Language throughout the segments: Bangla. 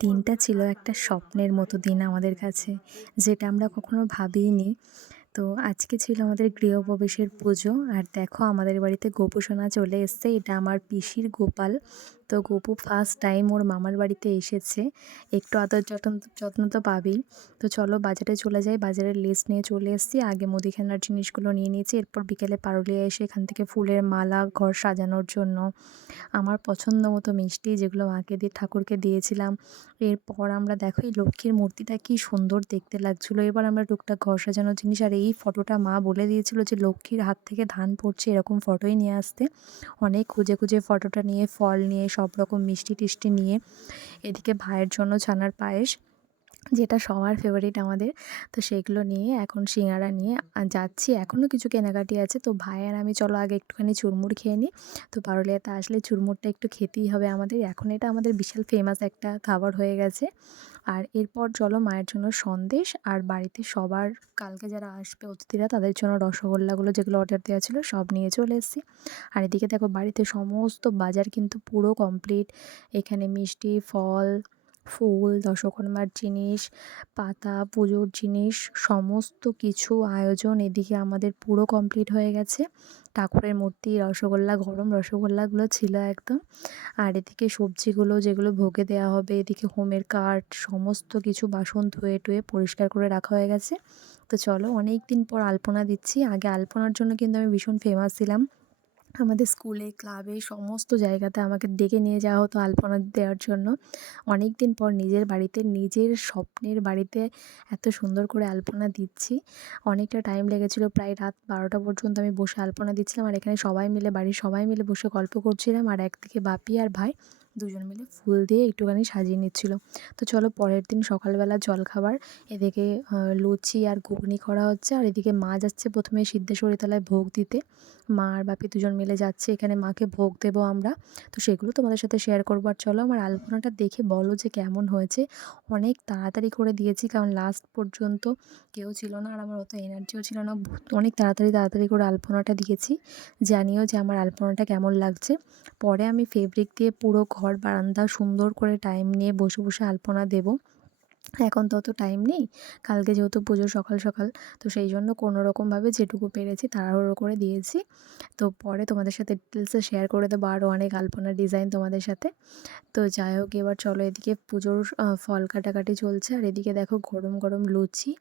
দিনটা ছিল একটা স্বপ্নের মতো দিন আমাদের কাছে, যেটা আমরা কখনো ভাবিনি। তো আজকে ছিল আমাদের গৃহপ্রবেশের পুজো, আর দেখো আমাদের বাড়িতে গোপুসোনা চলে এসছে, এটা আমার পিসির গোপাল। তো গপু ফার্স্ট টাইম ওর মামার বাড়িতে এসেছে। একটু আদর যত্ন যত্ন তো পাবেই। তো চলো বাজারে চলে যাই, বাজারের লিস্ট নিয়ে চলে এসেছি। আগে মুদিখানার জিনিসগুলো নিয়ে নিয়েছি, এরপর বিকেলে পারুলিয়া এসে এখান থেকে ফুলের মালা, ঘর সাজানোর জন্য। আমার পছন্দ মতো মিষ্টি যেগুলো মাকে দিয়ে, ঠাকুরকে দিয়েছিলাম। এরপর আমরা দেখো এই লক্ষ্মীর মূর্তিটা কি সুন্দর দেখতে লাগছিল। এবার আমরা টুকটাক ঘর সাজানোর জিনিস, আর এই ফটোটা মা বলে দিয়েছিল যে লক্ষ্মীর হাত থেকে ধান পড়ছে, এরকম ফটোই নিয়ে আসতে। অনেক খুঁজে খুঁজে ফটোটা নিয়ে, ফল নিয়ে সব রকম মিষ্টি টিষ্টি নিয়ে এদিকে ভাইয়ের জন্য ছানার পায়েস যেটা সবার ফেভারিট আমাদের। তো সেগুলো নিয়ে, এখন সিঙ্গারা নিয়ে যাচ্ছি। এখনও কিছু কেনাকাটি আছে। তো ভাই আর আমি, চলো আগে একটুখানি চুরমুর খেয়ে নিই। তো পারুলিয়াতে আসলে চুরমুরটা একটু খেতেই হবে আমাদের। এখন এটা আমাদের বিশাল ফেমাস একটা খাবার হয়ে গেছে। আর এরপর চলো মায়ের জন্য সন্দেশ আর বাড়িতে সবার, কালকে যারা আসবে অতিথিরা তাদের জন্য রসগোল্লাগুলো যেগুলো অর্ডার দেওয়া ছিল সব নিয়ে চলে এসেছি। আর এদিকে দেখো বাড়িতে সমস্ত বাজার কিন্তু পুরো কমপ্লিট এখানে মিষ্টি, ফল ফুল দশকর্মার জিনিস, পাতা, পুজোর জিনিস, সমস্ত কিছু আয়োজন এদিকে আমাদের পুরো কমপ্লিট হয়ে গেছে। ঠাকুরের মূর্তি, রসগোল্লা, গরম রসগোল্লাগুলো ছিল একদম। আর এদিকে সবজিগুলো যেগুলো ভোগে দেওয়া হবে, এদিকে হোমের কাঠ, সমস্ত কিছু বাসন ধুয়ে টুয়ে পরিষ্কার করে রাখা হয়ে গেছে। তো চলো অনেক দিন পর আলপনা দিচ্ছি। আগে আলপনার জন্য কিন্তু আমি ভীষণ ফেমাস ছিলাম। আমাদের স্কুলে, ক্লাবে, সমস্ত জায়গাতে আমাকে ডেকে নিয়ে যাওয়া হতো আলপনা দেওয়ার জন্য। অনেক দিন পর নিজের বাড়িতে, নিজের স্বপ্নের বাড়িতে এত সুন্দর করে আলপনা দিচ্ছি। অনেকটা টাইম লেগেছিলো, প্রায় রাত বারোটা পর্যন্ত আমি বসে আলপনা দিচ্ছিলাম। আর এখানে সবাই মিলে, বাড়ির সবাই মিলে বসে গল্প করছিলাম। আর একদিকে বাপি আর ভাই দুজন মিলে ফুল দিয়ে একটুখানি সাজিয়ে নিচ্ছিল। তো চলো পরের দিন সকালবেলা জলখাবার, এদিকে লুচি আর ঘুগনি করা হচ্ছে আর এদিকে মা যাচ্ছে প্রথমে সিদ্ধেশ্বরী তলায় ভোগ দিতে। মা আর বাপি দুজন মিলে যাচ্ছে, এখানে মাকে ভোগ দেবো আমরা। তো সেগুলো তোমাদের সাথে শেয়ার করব আর চলো আমার আলপনাটা দেখে বলো যে কেমন হয়েছে। অনেক তাড়াতাড়ি করে দিয়েছি কারণ লাস্ট পর্যন্ত কেউ ছিল না আর আমার অত এনার্জিও ছিল না। অনেক তাড়াতাড়ি তাড়াতাড়ি করে আলপনাটা দিয়েছি। জানিও যে আমার আলপনাটা কেমন লাগছে। পরে আমি ফেব্রিক দিয়ে পুরো ঘর বারান্দা সুন্দর করে টাইম নিয়ে বসে বসে আলপনা দেবো। এখন তো অত টাইম নেই। কালকে যেহেতু পুজো সকাল সকাল, তো সেই জন্য কোনো রকমভাবে যেটুকু পেরেছি তাড়াহুড়ো করে দিয়েছি। তো পরে তোমাদের সাথে ডিটেলসে শেয়ার করে দেবো আরও অনেক আলপনার ডিজাইন তোমাদের সাথে। তো যাই হোক, এবার চলো এদিকে পুজোর ফল কাটাকাটি চলছে। আর এদিকে দেখো গরম গরম লুচি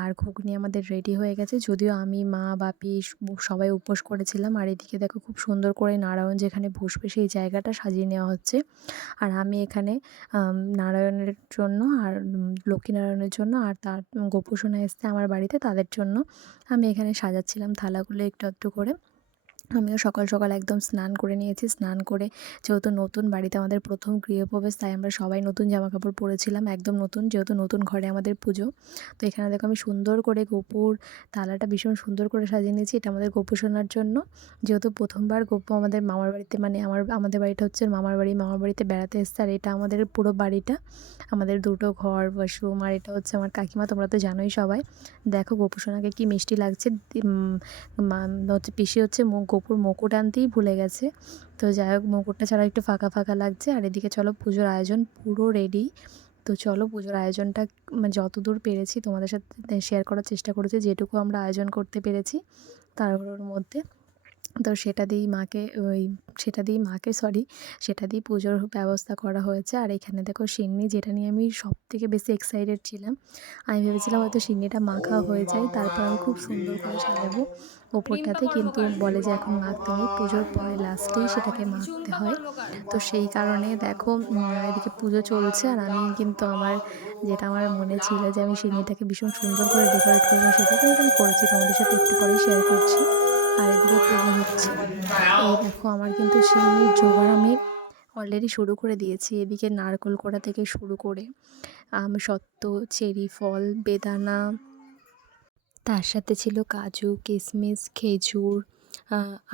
আর ঘুগনি আমাদের রেডি হয়ে গেছে। যদিও আমি, মা, বাপি সবাই উপোস করেছিলাম। আর এদিকে দেখো খুব সুন্দর করে নারায়ণ যেখানে বসবে সেই জায়গাটা সাজিয়ে নেওয়া হচ্ছে। আর আমি এখানে নারায়ণের জন্য আর লক্ষ্মীনারায়ণের জন্য আর তার গোপুসোনা এসছে আমার বাড়িতে তাদের জন্য। আমি এখানে সাজাচ্ছিলাম থালাগুলো একটু একটু করে। আমিও সকাল সকাল একদম স্নান করে নিয়েছি। স্নান করে যেহেতু নতুন বাড়িতে আমাদের প্রথম গৃহপ্রবেশ, তাই আমরা সবাই নতুন জামা কাপড় পরেছিলাম, একদম নতুন, যেহেতু নতুন ঘরে আমাদের পুজো। তো এখানে দেখো আমি সুন্দর করে গোপুর তালাটা ভীষণ সুন্দর করে সাজিয়ে নিয়েছি। এটা আমাদের গোপু শোনার জন্য। যেহেতু প্রথমবার গোপু আমাদের মামার বাড়িতে মানে আমার, আমাদের বাড়িটা হচ্ছে মামার বাড়ি, মামার বাড়িতে বেড়াতে এসছে। আর এটা আমাদের পুরো বাড়িটা, আমাদের দুটো ঘর, ওয়াশরুম, আর এটা হচ্ছে আমার কাকিমা, তোমরা তো জানোই সবাই। দেখো গোপু সোনাকে কি মিষ্টি লাগছে। হচ্ছে পিসি হচ্ছে গোপুর মুকুট আনতেই ভুলে গেছে। তো যাই হোক, মুকুটটা ছাড়া একটু ফাঁকা ফাঁকা লাগছে। আর এদিকে চলো, পুজোর আয়োজন পুরো রেডি তো চলো, পুজোর আয়োজনটা মানে যতদূর পেরেছি তোমাদের সাথে শেয়ার করার চেষ্টা করেছি, যেটুকু আমরা আয়োজন করতে পেরেছি তারপর মধ্যে। তো সেটা দিয়েই মাকে ওই সেটা দিয়েই মাকে সরি সেটা দিয়েই পুজোর ব্যবস্থা করা হয়েছে। আর এখানে দেখো সিন্নি, যেটা নিয়ে আমি সব থেকে বেশি এক্সাইটেড ছিলাম, আমি ভেবেছিলাম হয়তো সিন্নিটা মাখা হয়ে যায়, তারপর আমি খুব সুন্দর করে সাজাবো ওপরটাতে। কিন্তু বলে যে এখন মাখতে নেই, পুজোর পরে লাস্টেই সেটাকে মাখতে হয়। তো সেই কারণে দেখো এদিকে পুজো চলছে। আর আমি কিন্তু আমার, যেটা আমার মনে ছিল যে আমি সিন্নিটাকে ভীষণ সুন্দর করে ডেকোরেট করব সেটাকে আমি করেছি। তোমাদের সাথে একটু পরেই শেয়ার করছি। হচ্ছে। এই দেখো, আমার কিন্তু সেই জোগাড় আমি অলরেডি শুরু করে দিয়েছি। এদিকে নারকোল কোড়া থেকে শুরু করে, আম সত্ত্ব চেরি ফল, বেদানা, তার সাথে ছিল কাজু কিশমিশ খেজুর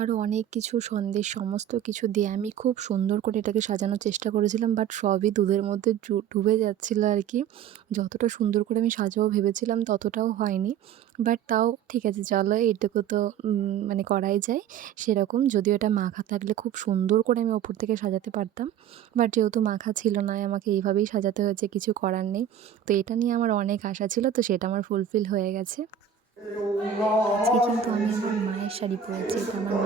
আরও অনেক কিছু সন্দেশ, সমস্ত কিছু দিয়ে আমি খুব সুন্দর করে এটাকে সাজানোর চেষ্টা করেছিলাম বাট সবই দুধের মধ্যে ডুবে যাচ্ছিল আর কি যতটা সুন্দর করে আমি সাজাবো ভেবেছিলাম ততটাও হয়নি বাট তাও ঠিক আছে, চলো এটুকু তো মানে করাই যায় সেরকম। যদিও এটা মাখা থাকলে খুব সুন্দর করে আমি ওপর থেকে সাজাতে পারতাম বাট যেহেতু মাখা ছিল না, আমাকে এইভাবেই সাজাতে হয়েছে, কিছু করার নেই। তো এটা নিয়ে আমার অনেক আশা ছিল, তো সেটা আমার ফুলফিল হয়ে গেছে। আজকে কিন্তু আমি আমার মায়ের শাড়ি পরেছি এটা আমার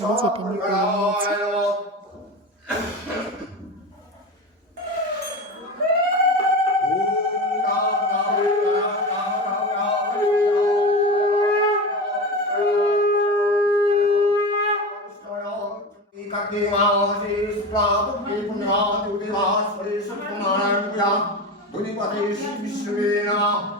মায়ের নতুন একটা শাড়ি যেটা আমি পরে নিয়েছি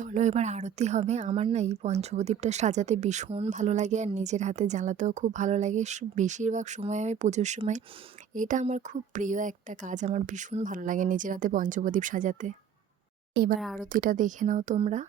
চলো এবার আরতি হবে। আমার না এই পঞ্চপ্রদীপটা সাজাতে ভীষণ ভালো লাগে আর নিজের হাতে জ্বালাতেও খুব ভালো লাগে। বেশিরভাগ সময় আমি পুজোর সময় এটা আমার খুব প্রিয় একটা কাজ। আমার ভীষণ ভালো লাগে নিজের হাতে পঞ্চপ্রদীপ সাজাতে। এবার আরতিটা দেখে নাও তোমরা।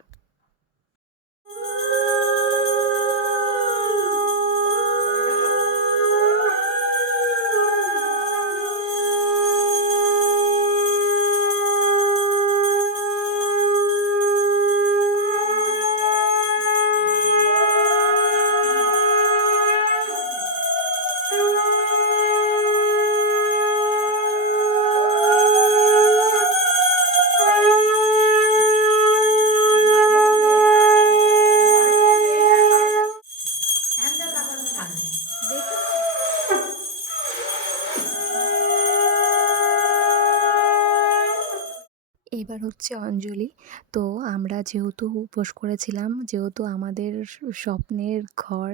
এবার হচ্ছে অঞ্জলি। তো আমরা যেহেতু উপোস করেছিলাম, যেহেতু আমাদের স্বপ্নের ঘর,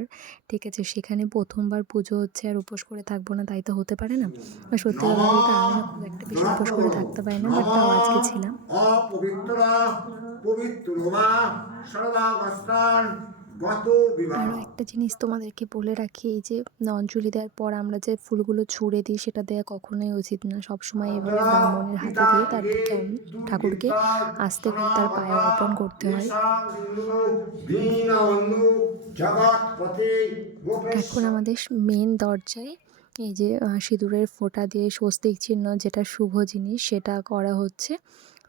ঠিক আছে, সেখানে প্রথমবার পুজো হচ্ছে আর উপোস করে থাকব না, তাই তো হতে পারে না? সত্যি কথা বলতে আমি খুব একটা বেশি উপোস করে থাকতে পারি না বাট তাও আজকে ছিলাম। আরও একটা জিনিস তোমাদেরকে বলে রাখি এই যে অঞ্জলি দেওয়ার পর আমরা যে ফুলগুলো ছুঁড়ে দিই সেটা দেওয়া কখনোই উচিত না। সবসময় এভাবে ব্রাহ্মণের হাতে দিয়ে তার ঠাকুরকে আস্তে করে তার পায়ে অর্পণ করতে হয়। এখন আমাদের মেন দরজায় এই যে সিঁদুরের ফোঁটা দিয়ে স্বস্তিক চিহ্ন যেটা শুভ জিনিস সেটা করা হচ্ছে।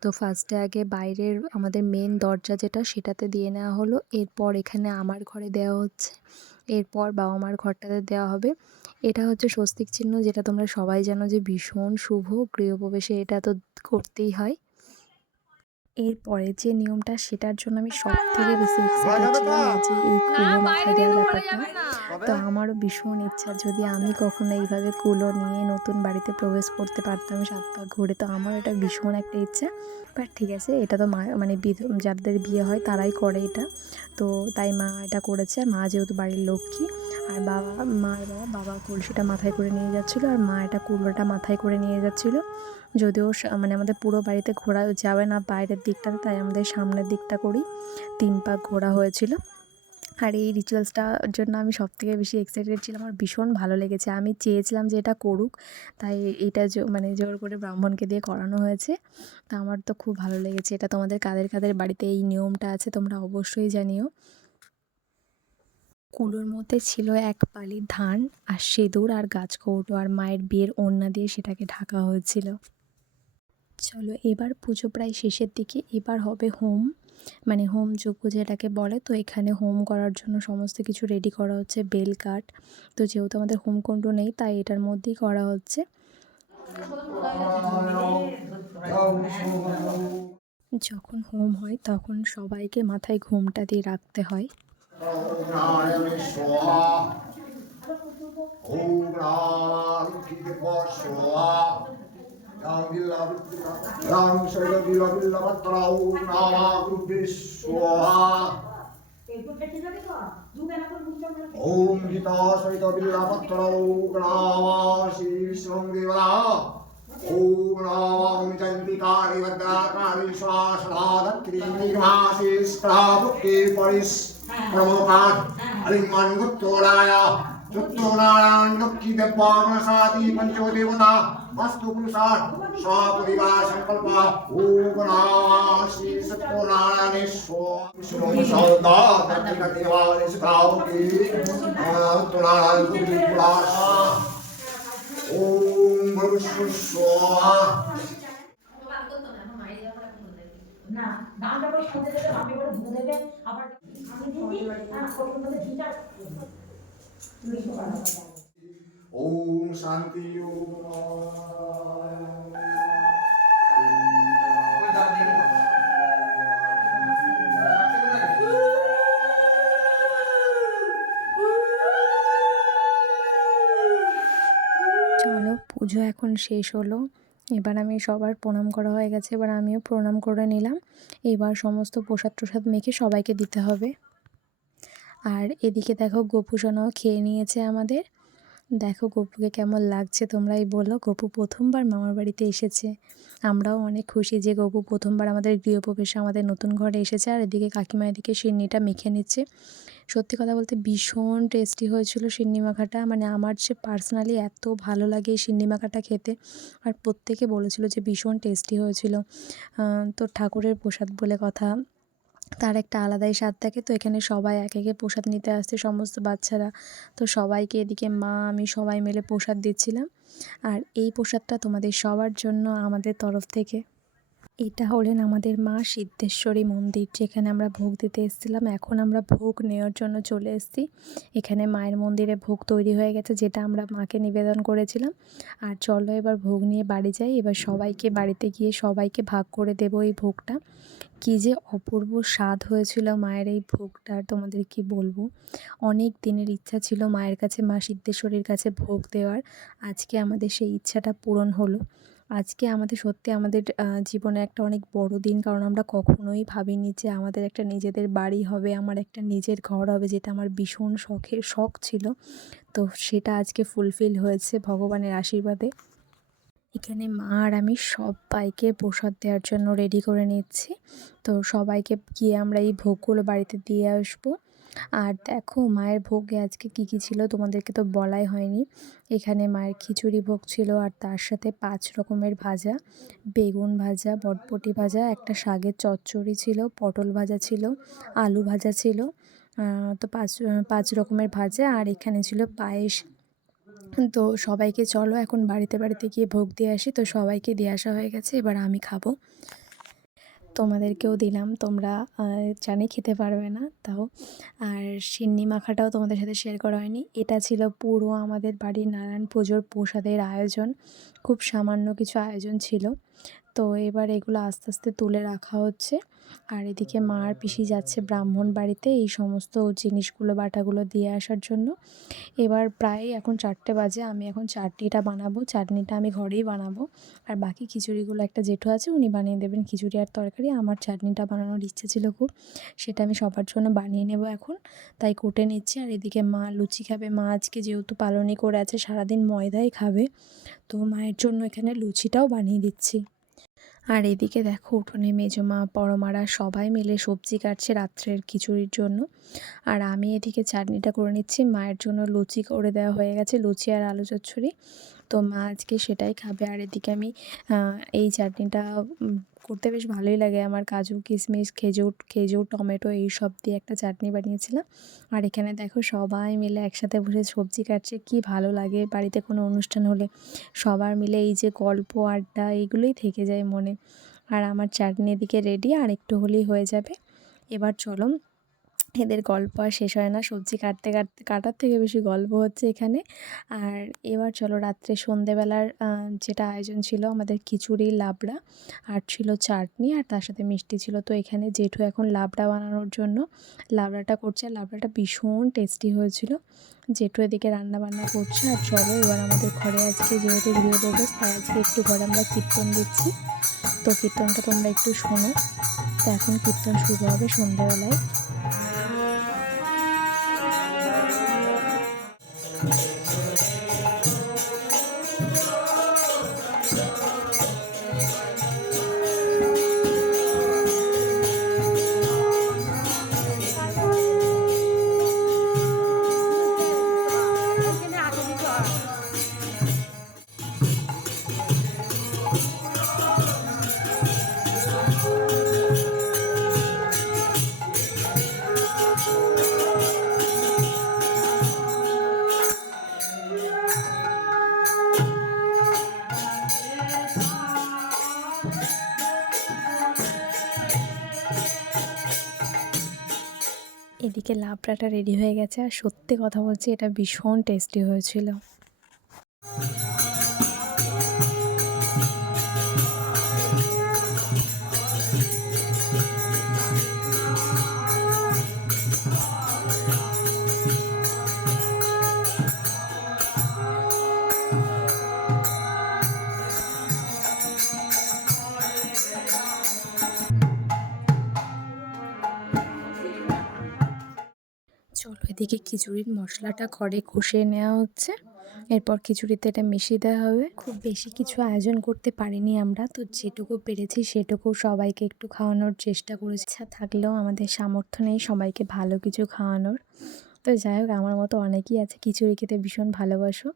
তো ফার্স্টে আগে বাইরের আমাদের মেন দরজা যেটা সেটাতে দিয়ে নেওয়া হলো। এরপর এখানে আমার ঘরে দেওয়া হচ্ছে। এরপর বাবা মার ঘরটাতে দেওয়া হবে। এটা হচ্ছে স্বস্তিক চিহ্ন যেটা তোমরা সবাই জানো যে ভীষণ শুভ। গৃহপ্রবেশে এটা তো করতেই হয়। এরপরে যে নিয়মটা সেটার জন্য আমি সব থেকে বেশি এক্সাইটেড ছিলাম এই যে এই কুলো মাথায় দেওয়ার ব্যাপারটা। তো আমারও ভীষণ ইচ্ছা যদি আমি কখনো এইভাবে কুলো নিয়ে নতুন বাড়িতে প্রবেশ করতে পারতাম সাত পাক ঘুরে তো আমার এটা ভীষণ একটা ইচ্ছা। বাট ঠিক আছে এটা তো মা মানে বিধ- যাদের বিয়ে হয় তারাই করে এটা। তো তাই মা এটা করেছে। মা যেহেতু বাড়ির লক্ষ্মী আর বাবা মার বাবা বাবা কলসিটা মাথায় করে নিয়ে যাচ্ছিল আর মা এটা কুলোটা মাথায় করে নিয়ে যাচ্ছিল। যদিও সা- মানে আমাদের পুরো বাড়িতে ঘোরা যাবে না বাইরের দিকটাতে তাই আমাদের সামনের দিকটা করি। তিন পাক ঘোরা হয়েছিল। আর এই রিচুয়ালসটার জন্য আমি সব থেকে বেশি এক্সাইটেড ছিলাম। আমার ভীষণ ভালো লেগেছে। আমি চেয়েছিলাম যে এটা করুক, তাই এটা মানে জোর করে ব্রাহ্মণকে দিয়ে করানো হয়েছে। তা আমার তো খুব ভালো লেগেছে। এটা তোমাদের কাদের কাদের বাড়িতে এই নিয়মটা আছে, তোমরা অবশ্যই জানিও। কুলোর মধ্যে ছিল এক পালি ধান, আর সিঁদুর, আর গাছ কৌটো, আর মায়ের বিয়ের ওড়না দিয়ে সেটাকে ঢাকা হয়েছিল। চলো এবার পুজো প্রায় শেষের দিকে, এবার হবে হোম। মানে হোম যজ্ঞ যেটাকে বলে। তো এখানে হোম করার জন্য সমস্ত কিছু রেডি করা হচ্ছে, বেল কাঠ। তো যেহেতু আমাদের হোমকুণ্ড নেই, তাই এটার মধ্যেই করা হচ্ছে। যখন হোম হয়, তখন সবাইকে মাথায় ঘুমটা দিয়ে রাখতে হয়। বিল বিল্লা পত্র ওম নামাগুরুবে সোহা ওম গীতা সহিত বিল্লা পত্র ওম রাম শ্রী বিষ্ণু দেবা ওম রাম চন্দিকারি ভদ্রাকারি শ্বাসনাদত্রী নির্মাসি স্প্রাভুক্তি পরিস প্রমোকাত হরিমান গুত্তরায় চুত্তনারায়ণ লক্ষ্মী দেব্বা মনসাদি পঞ্চদেবতা বাস্তু পুরুষার স্বপরিবার সংকল্প ওম নমঃ শ্রী সত্যনারায়ণেশ্বর সদা দত্তিক দেবালে স্প্রাভুক্তি অনন্তনারায়ণ গুরুপুরাশ ওম ভবিষ্যৎ স্বাহা না গানটা করে শুনতে দেবে আমি করে ধুয়ে দেবে আবার আমি দিদি আর ওর মধ্যে ঘিটা তুমি চলো, পুজো এখন শেষ হলো। এবার আমি সবার প্রণাম করা হয়ে গেছে, এবার আমিও প্রণাম করে নিলাম। এবার সমস্ত প্রসাদ টসাদ মেখে সবাইকে দিতে হবে। আর এদিকে দেখো গপু খেয়ে নিয়েছে আমাদের। দেখো গপুকে কেমন লাগছে তোমরাই বলো। গপু প্রথমবার মামার বাড়িতে এসেছে। আমরাও অনেক খুশি যে গপু প্রথমবার আমাদের গৃহপ্রবেশে আমাদের নতুন ঘরে এসেছে আর এদিকে কাকিমা এদিকে সিন্নিটা মেখে নিচ্ছে। সত্যি কথা বলতে ভীষণ টেস্টি হয়েছিল সিন্নি মাখাটা। মানে আমার যে পার্সোনালি এত ভালো লাগে এই সিন্নি মাখাটা খেতে। আর প্রত্যেকে বলেছিল যে ভীষণ টেস্টি হয়েছিল। তো ঠাকুরের প্রসাদ বলে কথা। তার একটা আলাদাই স্বাদ থাকে। তো এখানে সবাই এক একে প্রসাদ নিতে আসছে সমস্ত বাচ্চারা। তো সবাইকে এদিকে মা, আমি সবাই মিলে প্রসাদ দিচ্ছিলাম। আর এই প্রসাদটা তোমাদের সবার জন্য আমাদের তরফ থেকে। এটা হলেন আমাদের মা সিদ্ধেশ্বরী মন্দির, যেখানে আমরা ভোগ দিতে এসেছিলাম। এখন আমরা ভোগ নেওয়ার জন্য চলে এসেছি। এখানে মায়ের মন্দিরে ভোগ তৈরি হয়ে গেছে, যেটা আমরা মাকে নিবেদন করেছিলাম। আর চলো এবার ভোগ নিয়ে বাড়ি যাই। এবার সবাইকে বাড়িতে গিয়ে সবাইকে ভাগ করে দেবো এই ভোগটা। কী যে অপূর্ব স্বাদ হয়েছিল মায়ের এই ভোগটা তোমাদের কি বলব? অনেক দিনের ইচ্ছা ছিল মায়ের কাছে, মা সিদ্ধেশ্বরীর কাছে ভোগ দেওয়ার। আজকে আমাদের সেই ইচ্ছাটা পূরণ হলো। আজকে আমাদের সত্যি আমাদের জীবনে একটা অনেক বড় দিন। কারণ আমরা কখনোই ভাবিনি যে আমাদের একটা নিজেদের বাড়ি হবে, আমার একটা নিজের ঘর হবে, যেটা আমার ভীষণ শখের শখ ছিল। তো সেটা আজকে ফুলফিল হয়েছে ভগবানের আশীর্বাদে। এখানে মা আর আমি সবাইকে প্রসাদ দেওয়ার জন্য রেডি করে নিচ্ছি। তো সবাইকে গিয়ে আমরা এই ভোগগুলো বাড়িতে দিয়ে আসব। আর দেখো মায়ের ভোগে আজকে কী কী ছিল তোমাদেরকে তো বলাই হয়নি। এখানে মায়ের খিচুড়ি ভোগ ছিল আর তার সাথে পাঁচ রকমের ভাজা। বেগুন ভাজা বটবটি ভাজা, একটা শাকের চচ্চড়ি ছিল, পটল ভাজা ছিল, আলু ভাজা ছিল তো পাঁচ পাঁচ রকমের ভাজা আর এখানে ছিল পায়েস। তো সবাইকে চলো এখন বাড়িতে বাড়িতে গিয়ে ভোগ দিয়ে আসি। তো সবাইকে দিয়ে আসা হয়ে গেছে, এবার আমি খাব। তোমাদেরকেও দিলাম। তোমরা জানে খেতে পারবে না, তাও। আর সিন্নি মাখাটাও তোমাদের সাথে শেয়ার করা হয়নি। এটা ছিল পুরো আমাদের বাড়ির নারায়ণ পুজোর প্রসাদের আয়োজন। খুব সামান্য কিছু আয়োজন ছিল। তো এবার এগুলো আস্তে আস্তে তুলে রাখা হচ্ছে। আর এদিকে মা আর পিসি যাচ্ছে ব্রাহ্মণ বাড়িতে এই সমস্ত জিনিসগুলো, বাটাগুলো দিয়ে আসার জন্য। এবার প্রায় এখন চারটে বাজে, আমি এখন চাটনিটা বানাবো। চাটনিটা আমি ঘরেই বানাবো। আর বাকি খিচুড়িগুলো একটা জেঠু আছে, উনি বানিয়ে দেবেন খিচুড়ি আর তরকারি। আমার চাটনিটা বানানোর ইচ্ছে ছিল খুব, সেটা আমি সবার জন্য বানিয়ে নেব এখন। তাই কুটে নিচ্ছি। আর এদিকে মা লুচি খাবে। মা আজকে যেহেতু পালনই করে আছে, সারাদিন ময়দাই খাবে। তো মায়ের জন্য এখানে লুচিটাও বানিয়ে দিচ্ছি। আর এদিকে দেখো, উঠোনে মেজমা পরমারা সবাই মিলে সবজি কাটছে রাত্রের খিচুড়ির জন্য। আর আমি এদিকে চাটনিটা করে নিচ্ছি। মায়ের জন্য লুচি করে দেওয়া হয়ে গেছে, লুচি আর আলু চচ্চড়ি। তো মা আজকে সেটাই খাবে। আর এদিকে আমি এই চাটনিটা করতে বেশ ভালোই লাগে। আমার কাজু কিশমিশ খেজুর খেজুর, টমেটো এই সব দিয়ে একটা চাটনি বানিয়েছিলাম। আর এখানে দেখো সবাই মিলে একসাথে বসে সবজি কাটছে। কি ভালো লাগে বাড়িতে কোনো অনুষ্ঠান হলে। সবার মিলে এই যে গল্প, আড্ডা এইগুলোই থেকে যায় মনে। আর আমার চাটনি এদিকে রেডি আর একটু হলেই হয়ে যাবে। এবার চলো এদের গল্প আর শেষ হয় না। সবজি কাটতে কাটতে, কাটার থেকে বেশি গল্প হচ্ছে এখানে। আর এবার চলো রাত্রে সন্ধেবেলার যেটা আয়োজন ছিল আমাদের খিচুড়ি, লাবড়া আর ছিল চাটনি আর তার সাথে মিষ্টি ছিল। তো এখানে জেঠু এখন লাবড়া বানানোর জন্য লাবড়াটা করছে। আর লাবড়াটা ভীষণ টেস্টি হয়েছিল। জেঠু এদিকে রান্না বান্না করছে আর চলো এবার আমাদের ঘরে আজকে যেহেতু গৃহপ্রবেশ, তাই আজকে একটু ঘরে আমরা কীর্তন দিচ্ছি। তো কীর্তনটা তোমরা একটু শোনো। তো এখন কীর্তন শুরু হবে সন্ধ্যাবেলায় Thank you. এদিকে লাবড়াটা রেডি হয়ে গেছে আর সত্যি কথা বলছি এটা ভীষণ টেস্টি হয়েছিল। এদিকে খিচুড়ির মশলাটা ঘরে কষিয়ে নেওয়া হচ্ছে। এরপর খিচুড়িতে এটা মিশিয়ে দেওয়া হবে। খুব বেশি কিছু আয়োজন করতে পারিনি আমরা, তো যেটুকু পেরেছি সেটুকু সবাইকে একটু খাওয়ানোর চেষ্টা করেছি। থাকলেও আমাদের সামর্থ্য নেই সবাইকে ভালো কিছু খাওয়ানোর। তো যাই হোক, আমার মতো অনেকেই আছে খিচুড়ি খেতে ভীষণ ভালোবাসো।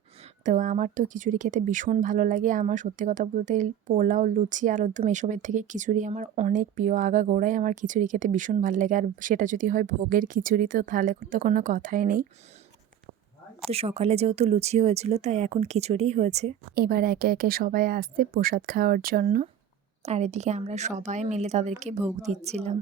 তো আমার তো খিচুড়ি খেতে ভীষণ ভালো লাগে। আমার সত্যি কথা বলতে পোলাও, লুচি আলুরদম এসবের থেকে খিচুড়ি আমার অনেক প্রিয়। আগাগোড়াই আমার খিচুড়ি খেতে ভীষণ ভালো লাগে। আর সেটা যদি হয় ভোগের খিচুড়ি, তো তাহলে তো কোনো কথাই নেই। তো সকালে যেহেতু লুচি হয়েছিল, তাই এখন খিচুড়ি হয়েছে। এবার একে একে সবাই আসতে প্রসাদ খাওয়ার জন্য। আর এদিকে আমরা সবাই মিলে তাদেরকে ভোগ দিচ্ছিলাম।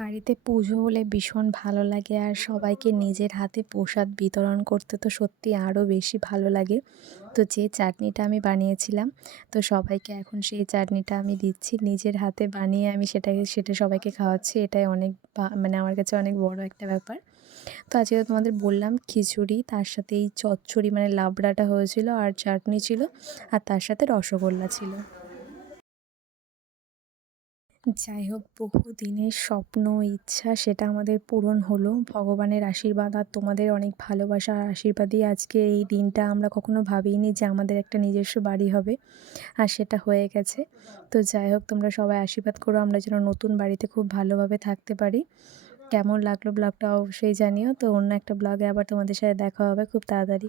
বাড়িতে পুজো হলে ভীষণ ভালো লাগে আর সবাইকে নিজের হাতে প্রসাদ বিতরণ করতে তো সত্যি আরও বেশি ভালো লাগে। তো যে চাটনিটা আমি বানিয়েছিলাম, তো সবাইকে এখন সেই চাটনিটা আমি দিচ্ছি, নিজের হাতে বানিয়ে আমি সেটাকে, সেটা সবাইকে খাওয়াচ্ছি, এটাই অনেক মানে আমার কাছে অনেক বড় একটা ব্যাপার। তো আজকে তো তোমাদের বললাম খিচুড়ি, তার সাথে এই চচ্চড়ি মানে লাবড়াটা হয়েছিল আর চাটনি ছিল, আর তার সাথে রসগোল্লা ছিল। যাই হোক বহু দিনের স্বপ্ন, ইচ্ছা সেটা আমাদের পূরণ হলো। ভগবানের আশীর্বাদ আর তোমাদের অনেক ভালোবাসা আর আশীর্বাদই আজকে এই দিনটা আমরা কখনো ভাবিনি যে আমাদের একটা নিজস্ব বাড়ি হবে, আর সেটা হয়ে গেছে। তো যাই হোক তোমরা সবাই আশীর্বাদ করো, আমরা যেন নতুন বাড়িতে খুব ভালোভাবে থাকতে পারি। কেমন লাগল ব্লগটা অবশ্যই জানিও। তো অন্য একটা ব্লগে আবার তোমাদের সাথে দেখা হবে খুব তাড়াতাড়ি।